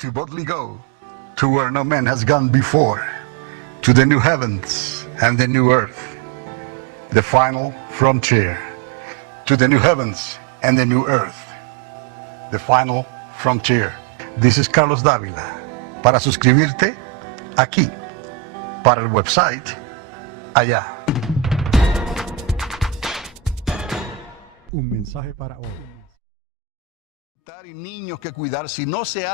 To boldly go to where no man has gone before, to the new heavens and the new earth, the final frontier. To the new heavens and the new earth, the final frontier. This is Carlos Dávila. Para suscribirte, aquí. Para el website, allá. Un mensaje para hoy. Y niños que cuidar si no se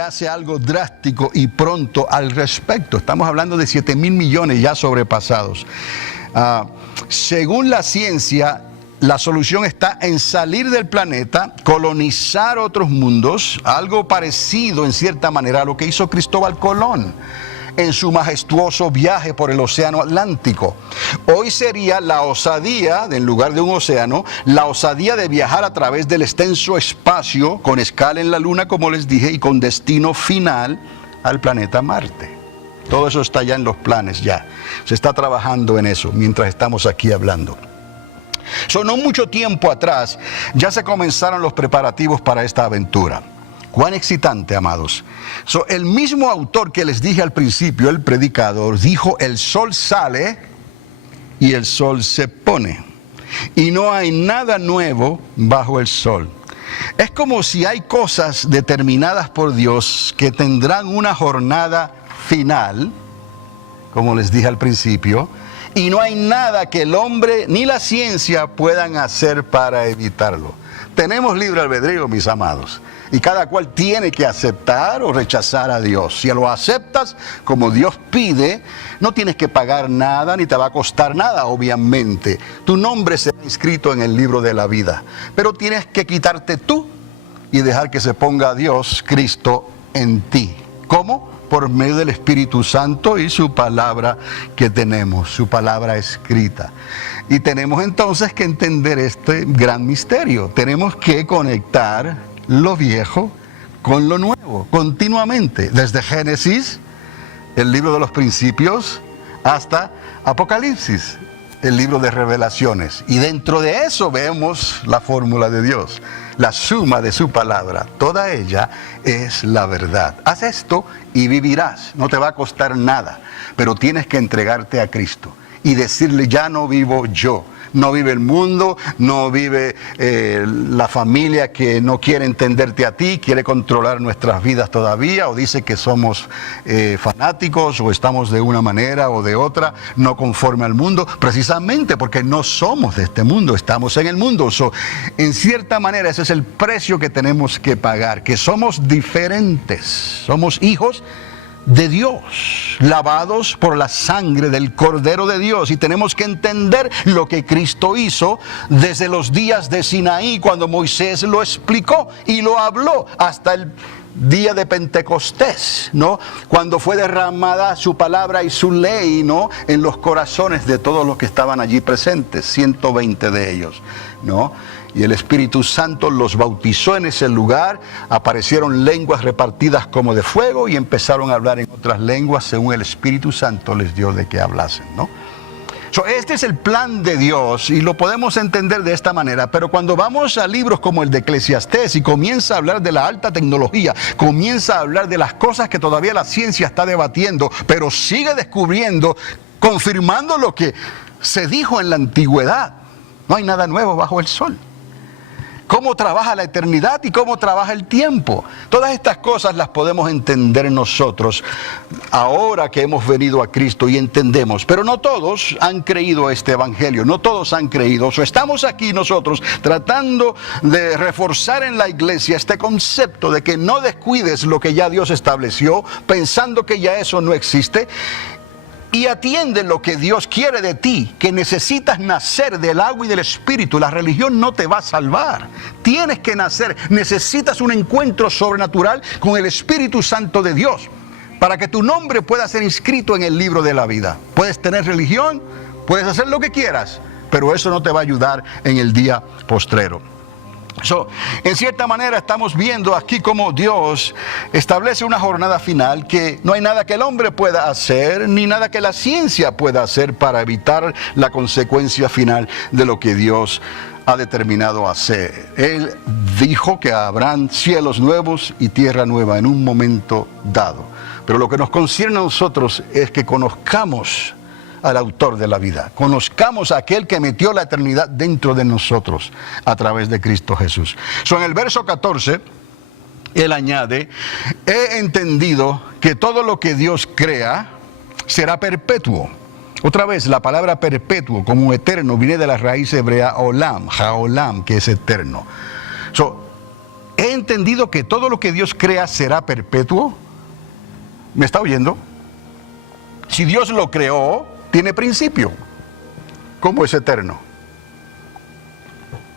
hace algo drástico y pronto al respecto. Estamos hablando de 7,000 millones ya sobrepasados. Según la ciencia, la solución está en salir del planeta, colonizar otros mundos, algo parecido en cierta manera a lo que hizo Cristóbal Colón en su majestuoso viaje por el océano Atlántico. Hoy sería la osadía, en lugar de un océano, la osadía de viajar a través del extenso espacio, con escala en la Luna, como les dije, y con destino final al planeta Marte. Todo eso está ya en los planes ya. Se está trabajando en eso mientras estamos aquí hablando. No mucho tiempo atrás ya se comenzaron los preparativos para esta aventura. Cuán excitante, amados. El mismo autor que les dije al principio, el predicador, dijo: el sol sale y el sol se pone. Y no hay nada nuevo bajo el sol. Es como si hay cosas determinadas por Dios que tendrán una jornada final, como les dije al principio, y no hay nada que el hombre ni la ciencia puedan hacer para evitarlo. Tenemos libre albedrío, mis amados. Y cada cual tiene que aceptar o rechazar a Dios. Si lo aceptas como Dios pide, no tienes que pagar nada, ni te va a costar nada, obviamente. Tu nombre será inscrito en el libro de la vida. Pero tienes que quitarte tú y dejar que se ponga Dios, Cristo, en ti. ¿Cómo? Por medio del Espíritu Santo y su palabra que tenemos, su palabra escrita. Y tenemos entonces que entender este gran misterio. Tenemos que conectar lo viejo con lo nuevo, continuamente, desde Génesis, el libro de los principios, hasta Apocalipsis, el libro de revelaciones. Y dentro de eso vemos la fórmula de Dios, la suma de su palabra. Toda ella es la verdad. Haz esto y vivirás. No te va a costar nada, pero tienes que entregarte a Cristo y decirle: ya no vivo yo. No vive el mundo, no vive la familia que no quiere entenderte a ti, quiere controlar nuestras vidas todavía, o dice que somos fanáticos, o estamos de una manera o de otra, no conforme al mundo, precisamente porque no somos de este mundo, estamos en el mundo. En cierta manera ese es el precio que tenemos que pagar, que somos diferentes, somos hijos de Dios, lavados por la sangre del Cordero de Dios, y tenemos que entender lo que Cristo hizo desde los días de Sinaí, cuando Moisés lo explicó y lo habló, hasta el día de Pentecostés, ¿no? Cuando fue derramada su palabra y su ley, ¿no?, en los corazones de todos los que estaban allí presentes, 120 de ellos, ¿no? Y el Espíritu Santo los bautizó en ese lugar, aparecieron lenguas repartidas como de fuego y empezaron a hablar en otras lenguas según el Espíritu Santo les dio de que hablasen, ¿no? Este es el plan de Dios y lo podemos entender de esta manera, pero cuando vamos a libros como el de Eclesiastés y comienza a hablar de la alta tecnología, comienza a hablar de las cosas que todavía la ciencia está debatiendo, pero sigue descubriendo, confirmando lo que se dijo en la antigüedad. No hay nada nuevo bajo el sol. Cómo trabaja la eternidad y cómo trabaja el tiempo. Todas estas cosas las podemos entender nosotros ahora que hemos venido a Cristo y entendemos. Pero no todos han creído este evangelio, no todos han creído. Estamos aquí nosotros tratando de reforzar en la iglesia este concepto de que no descuides lo que ya Dios estableció, pensando que ya eso no existe. Y atiende lo que Dios quiere de ti, que necesitas nacer del agua y del Espíritu. La religión no te va a salvar. Tienes que nacer. Necesitas un encuentro sobrenatural con el Espíritu Santo de Dios para que tu nombre pueda ser inscrito en el libro de la vida. Puedes tener religión, puedes hacer lo que quieras, pero eso no te va a ayudar en el día postrero. En cierta manera estamos viendo aquí cómo Dios establece una jornada final, que no hay nada que el hombre pueda hacer, ni nada que la ciencia pueda hacer para evitar la consecuencia final de lo que Dios ha determinado hacer. Él dijo que habrán cielos nuevos y tierra nueva en un momento dado. Pero lo que nos concierne a nosotros es que conozcamos al autor de la vida, conozcamos a aquel que metió la eternidad dentro de nosotros a través de Cristo Jesús. En el verso 14, él añade, he entendido que todo lo que Dios crea será perpetuo. Otra vez, la palabra perpetuo, como eterno, viene de la raíz hebrea olam, haolam, que es eterno. He entendido que todo lo que Dios crea será perpetuo. ¿Me está oyendo? Si Dios lo creó, tiene principio. ¿Cómo es eterno?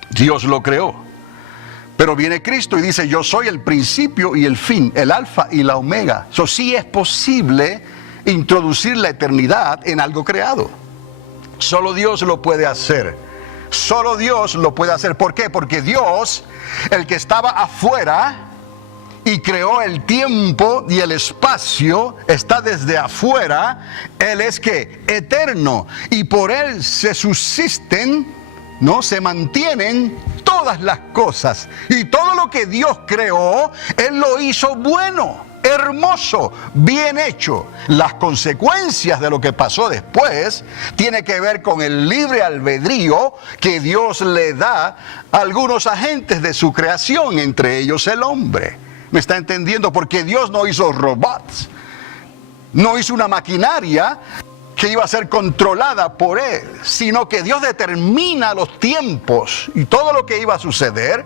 Dios lo creó. Pero viene Cristo y dice, yo soy el principio y el fin, el alfa y la omega. Sí es posible introducir la eternidad en algo creado. Solo Dios lo puede hacer. Solo Dios lo puede hacer. ¿Por qué? Porque Dios, el que estaba afuera y creó el tiempo y el espacio, está desde afuera. Él es que eterno, y por él se subsisten, ¿no? Se mantienen todas las cosas, y todo lo que Dios creó, él lo hizo bueno, hermoso, bien hecho. Las consecuencias de lo que pasó después tiene que ver con el libre albedrío que Dios le da a algunos agentes de su creación, entre ellos el hombre. ¿Me está entendiendo? Porque Dios no hizo robots, no hizo una maquinaria que iba a ser controlada por él, sino que Dios determina los tiempos y todo lo que iba a suceder,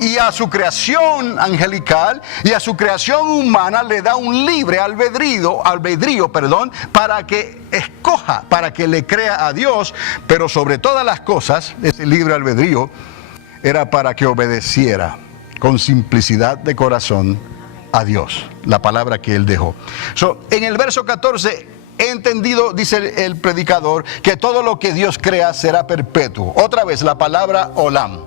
y a su creación angelical y a su creación humana le da un libre albedrío, para que escoja, para que le crea a Dios. Pero sobre todas las cosas, ese libre albedrío era para que obedeciera con simplicidad de corazón a Dios, la palabra que él dejó. En el verso 14, he entendido, dice el predicador, que todo lo que Dios crea será perpetuo. Otra vez, la palabra olam.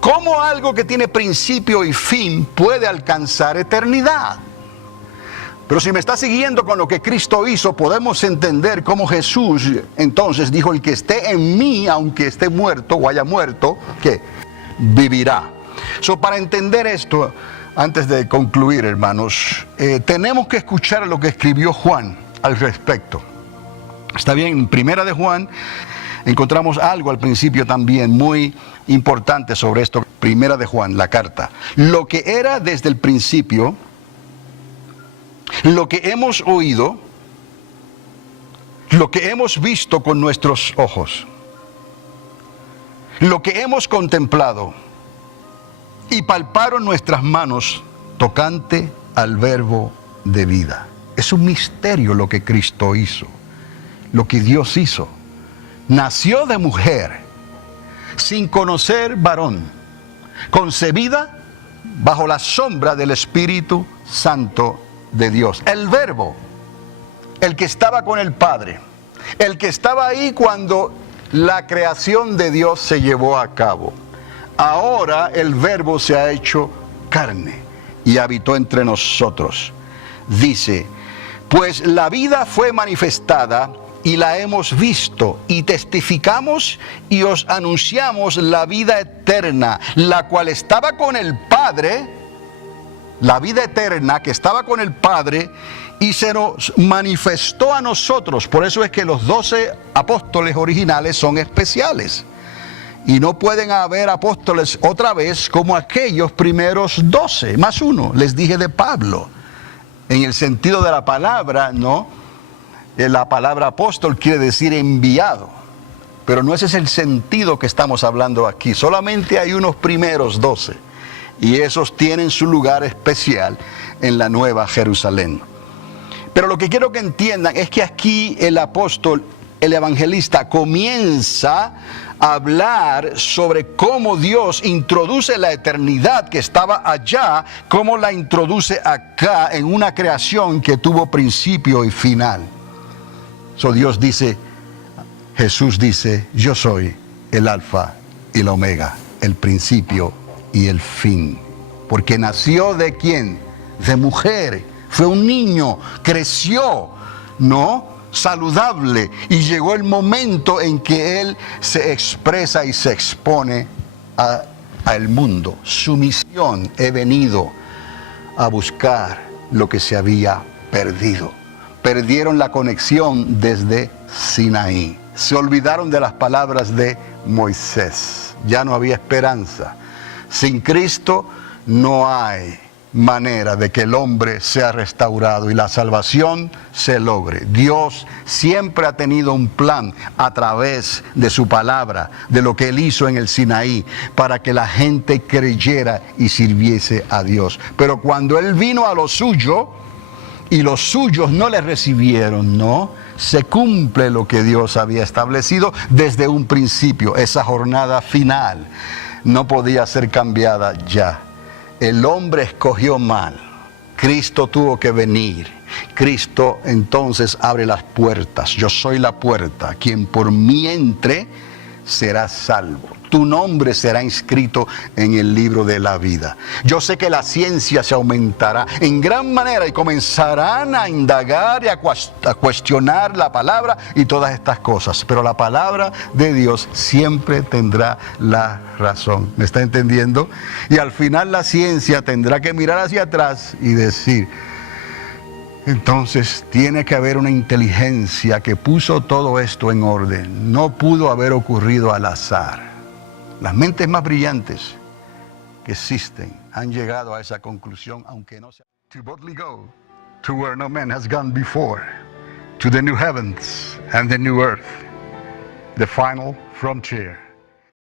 ¿Cómo algo que tiene principio y fin puede alcanzar eternidad? Pero si me está siguiendo con lo que Cristo hizo, podemos entender cómo Jesús entonces dijo, el que esté en mí, aunque esté muerto o haya muerto, ¿qué? Vivirá. Para entender esto, antes de concluir, hermanos, tenemos que escuchar lo que escribió Juan al respecto. Está bien, en Primera de Juan encontramos algo al principio también muy importante sobre esto. Primera de Juan, la carta. Lo que era desde el principio, lo que hemos oído, lo que hemos visto con nuestros ojos, lo que hemos contemplado y palparon nuestras manos tocante al verbo de vida. Es un misterio lo que Cristo hizo, lo que Dios hizo. Nació de mujer, sin conocer varón, concebida bajo la sombra del Espíritu Santo de Dios. El verbo, el que estaba con el Padre, el que estaba ahí cuando la creación de Dios se llevó a cabo. Ahora el verbo se ha hecho carne y habitó entre nosotros. Dice, pues la vida fue manifestada y la hemos visto y testificamos y os anunciamos la vida eterna, la cual estaba con el Padre, la vida eterna que estaba con el Padre, y se nos manifestó a nosotros. Por eso es que los 12 apóstoles originales son especiales. Y no pueden haber apóstoles otra vez como aquellos primeros 12, más uno, les dije de Pablo. En el sentido de la palabra, ¿no? La palabra apóstol quiere decir enviado. Pero no ese es el sentido que estamos hablando aquí. Solamente hay unos primeros 12. Y esos tienen su lugar especial en la Nueva Jerusalén. Pero lo que quiero que entiendan es que aquí el apóstol, el evangelista, comienza a hablar sobre cómo Dios introduce la eternidad que estaba allá, cómo la introduce acá en una creación que tuvo principio y final. Dios dice, Jesús dice, yo soy el alfa y la omega, el principio y el fin. Porque nació ¿de quién? De mujer. Fue un niño, creció, ¿no? Saludable, y llegó el momento en que él se expresa y se expone al mundo. Su misión, he venido a buscar lo que se había perdido. Perdieron la conexión desde Sinaí. Se olvidaron de las palabras de Moisés. Ya no había esperanza. Sin Cristo no hay manera de que el hombre sea restaurado y la salvación se logre. Dios siempre ha tenido un plan a través de su palabra, de lo que Él hizo en el Sinaí, para que la gente creyera y sirviese a Dios. Pero cuando Él vino a lo suyo y los suyos no le recibieron, no, se cumple lo que Dios había establecido desde un principio. Esa jornada final no podía ser cambiada ya. El hombre escogió mal. Cristo tuvo que venir. Cristo entonces abre las puertas. Yo soy la puerta. Quien por mí entre será salvo. Tu nombre será inscrito en el libro de la vida. Yo sé que la ciencia se aumentará en gran manera y comenzarán a indagar y a cuestionar la palabra y todas estas cosas. Pero la palabra de Dios siempre tendrá la razón. ¿Me está entendiendo? Y al final la ciencia tendrá que mirar hacia atrás y decir: entonces tiene que haber una inteligencia que puso todo esto en orden. No pudo haber ocurrido al azar. Las mentes más brillantes que existen han llegado a esa conclusión, aunque no sea. To boldly go to where no man has gone before, to the new heavens and the new earth, the final frontier.